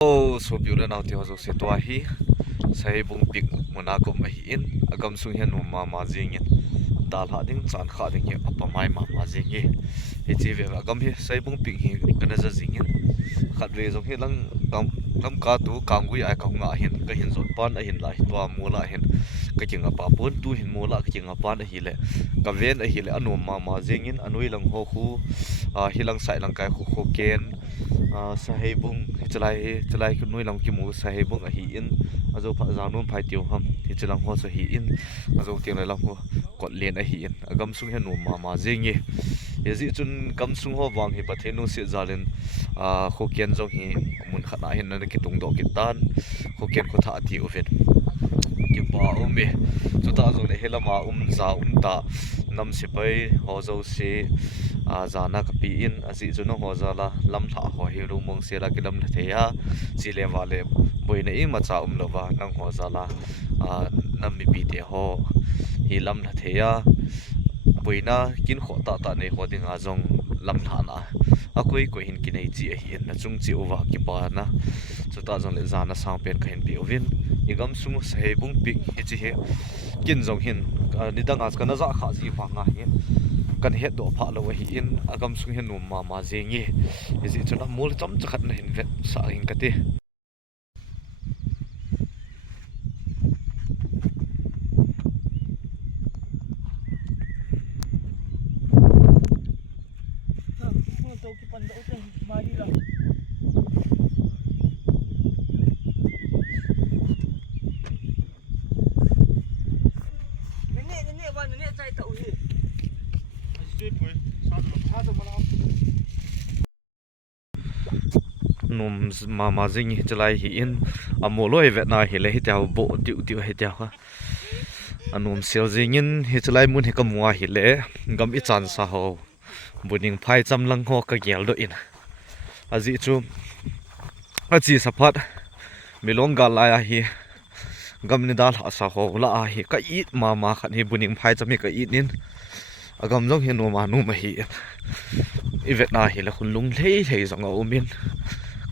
Oh, so biula naw ti hozo se to hi Saheibung pik mona ko ma hi in Agamsung hian no ma jing in dal ha ding chan kha ding hi apamai ma jing hi he chi ve agam hi Saheibung pik hi kana za jing in khat ve jong hi lam ka tu kangui ai ka nga hin ka hin zon pan a hin la hi to mola hin ka jinga pa pon tu hin mola ka jinga pan a hi le ka ven a hi le anom ma jing in anui lang ho khu hilang sai lang kai khu ken Saheibung chalai ku noi lam ki mu Saheibung a hi in azo pha zanum phai tiu ham hi chalang ho sa hi in azo tiang lai lam ho kot len a hi in agam sung he no ma zengi yezi chun kam sung ho wang hi pathe nu se zalen kho ken jong hi mun khana hin na ki tung do ki tan kho ken kho tha ti ofen ki pa ome chuta zo le helama za ta nam se pai ho zo se zana ka pi in asi chu no ho zala lam tha ho hi ru mong se la ki lam the ya chi le wale boina i ma cha lova nang ho zala nam mi pi te ho hi lam the ya boina kin kho ta nei ho ding a zong lam tha na a koi hin ki nei chi a hi na chung chi owa ki pa na chuta zong le zana sang pen ka hin pi ovin igam sung Saheibung pi hi chi he kin zong hin ni dang as kana za kha ji fa nga hi kan het do pha lo hi in agam sung hin no ma zengi izi chuna mul cham chakhat na hin vet sa hin kati nôm mà dinh chalai hi in amoloi vet na hi le hi taw bo tiu hi taw ha anom sel jing in hi chalai mun hi kamwa hi le gam I chan sa ho buning phai cham lang ho ka gel do in azi chu achi saphat milong ga la hi gam ni dal ha sa ho la hi ka I ma khan hi buning phai cham hi ka I nin agam jong hi no ma hi I vet na hi le khun lung hlei zong a umin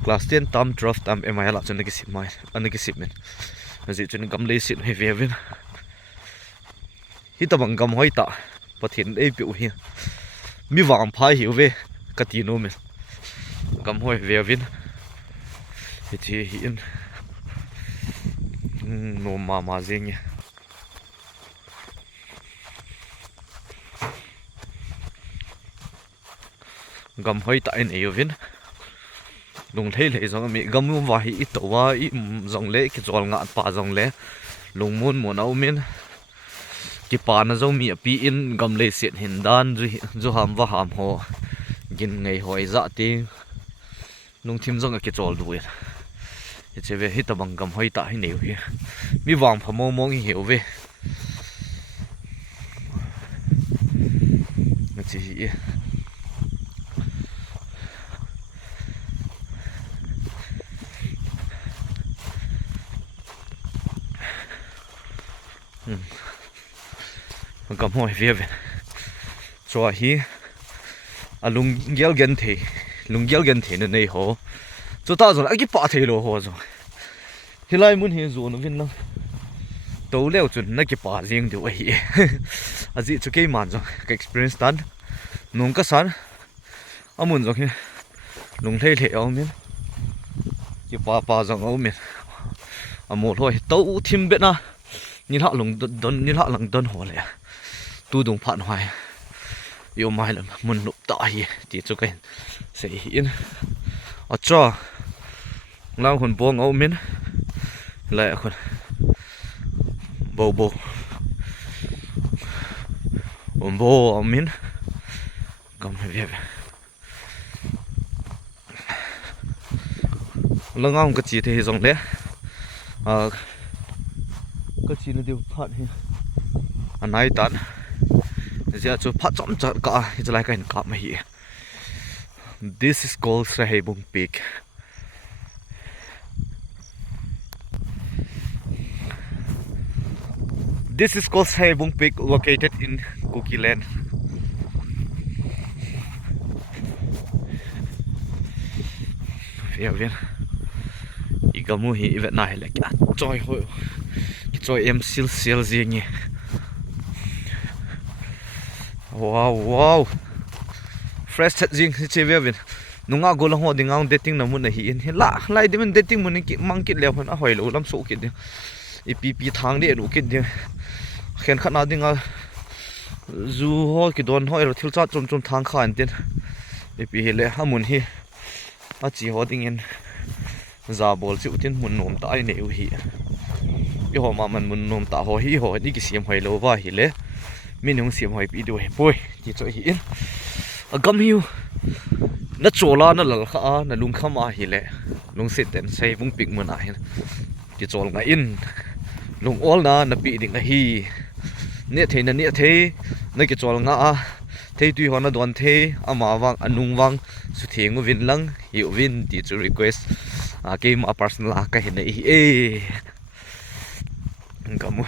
class 10 tam 12 tam MI la chun ki sip mai an ki sip men azi chun gam le sit he vevin hi tabang gam hoi ta pathin ei piu hi mi wang phai hi ve katino men gam hoi vevin hi thi hi in no ma zeng gam hoi ta in eyovin lung thei le zong mi gam wa hi to wa I zong le ki zol nga pa zong le lung mun mon au min ki pa na zong mi pi in gam le set hin dan zu ham wa ham ho gin ngei hoi za ti lung thim zong ki chol du e cheve hi ta bang gam hoi ta hi neu hi mi wang phamo mong hi heu ve na chi hi gam hoi ve cho hi alung gel gen the nei ho cho ta zo a ki pa the lo ho zo hilai mun he zo no vin na to leo chun na ki pa jing du hi azi chu ke man zo ka experience tan nong ka san amun zo hi lung thei the au min ki pa zo au min amol hoi to thim bet na ni la lung don ni la lang don ho le tu dung phan hoài yo mai là mun nụ ta hi ti chu kai se in a cho lao hồn bo ngau min lại khôn bo bo min cầm về lăng ngang cái gì thì giống đấy cái gì nó đều phát hi anh ấy tán giờ chú phát chọn chọn cả thì lại cái cặp mà hi this is called Saheibung Peak. This is called Saheibung Peak, located in Kukiland. Phía bên Igamu hi ivet na hele kya choi ho ki choi em sil zingi wow fresh chat jing si chevia bin nunga golang ho dingang dating namun na hi in la lai dimen dating mun ki mangkit le hon a hoi lo lam so ki de ipp thang de ru ki de khen khana dinga zu ho ki don hoi ro thil cha chum thang kha an ten ipp hi le hamun hi a chi ho ding in za bol chi utin mun nom ta ai ne u hi i ho ma man mun nom ta ho hi ho ni ki siam hoi lo wa hi le minung siam hoi pi do he poi ti choi hi in agam hiu na chola na lal kha na lung kham a hi le lung sit ten Saheibung pik mun a hin ti chol nga in lung ol na pi ding a hi ne the na ki chol nga a thei tui hona don the ama wang anung wang su thengu win lang hi win ti chu request a game a personal a ka hin e kamu